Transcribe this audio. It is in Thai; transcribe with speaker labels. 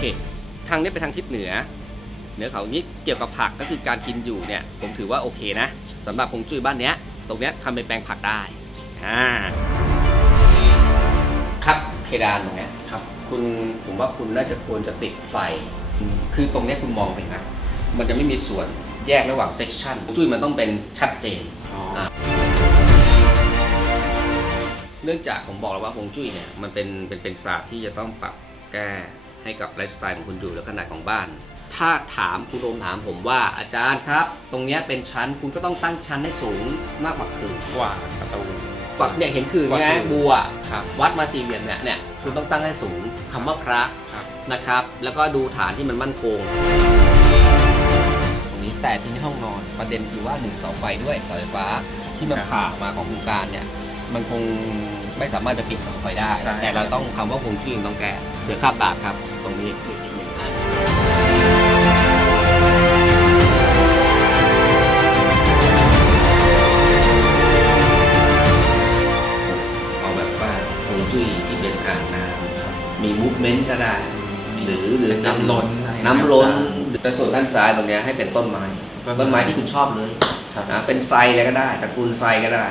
Speaker 1: เค ทางนี้เป็นทางทิศเหนือ เหนือเขานี้เกี่ยวกับผักก็คือการกินอยู่เนี่ย ผมถือว่าโอเคนะสำหรับคงจุ้ยบ้านเนี้ย ตรงเนี้ยทำเป็นแปลงผักได้อ่าครับเพดานตรงเนี้ย
Speaker 2: ครับ
Speaker 1: คุณผมว่าคุณน่าจะควรจะติดไฟ คือตรงเนี้ยคุณมองไปนะมันจะไม่มีส่วนแยกระหว่างเซ c ชันจุ้ยมันต้องเป็นชัดเจน
Speaker 2: อ๋อ
Speaker 1: อะเนื่องจากผมบอกแล้วว่าฮวงจุ้ยเนี่ยมันเป็นเป็นเป็นศาสตร์ที่จะต้องปรับแก้ ให้กับไลฟ์สไตล์ของคุณอยู่และขนาดของบ้าน ถ้าถามคุณโรมถามผมว่าอาจารย์ครับ ตรงเนี้ยเป็นชั้นคุณก็ต้องตั้งชั้นให้สูงมากกว่าคือ
Speaker 2: กว่าประตู
Speaker 1: กว่าเนี่ยเห็นคือไง
Speaker 2: กว่าคือ
Speaker 1: บัว
Speaker 2: ครับ
Speaker 1: วัดมาสี่เหลี่ยมเนี่ยเนี่ยคุณต้องตั้งให้สูงคำว่าพระ
Speaker 2: ครับ
Speaker 1: นะครับ แล้วก็ดูฐานที่มันมั่นคง ตรงนี้แต่ที่ห้องนอนประเด็นคือว่าหนึ่งเสาไฟด้วยเสาไฟฟ้าที่มัน
Speaker 2: ครับ
Speaker 1: ผ่ามาของโครงการเนี่ยมันคง ไม่สามารถจะปิดเสาไฟได้
Speaker 2: ใช่
Speaker 1: แต่เราต้องคำว่าคงชื่อต้องแก้เสือคาบดาบครับ ตรงนี้อีกหนึ่งอันเอาแบบว่าคงจุ้ยที่เป็นอ่างน้ำมีมูฟเมนต์ก็ได้ หรือหรือ
Speaker 2: น้ำล้นอะไร
Speaker 1: น้ำล้น
Speaker 2: ใช่
Speaker 1: แต่ส่วนด้านซ้ายตรงเนี้ยให้เป็นต้นไม้
Speaker 2: ต้นไม้
Speaker 1: ต้นไม้ที่คุณชอบเลย
Speaker 2: ครับ
Speaker 1: นะเป็นไซอะไรก็ได้ตระกูลไซก็ได้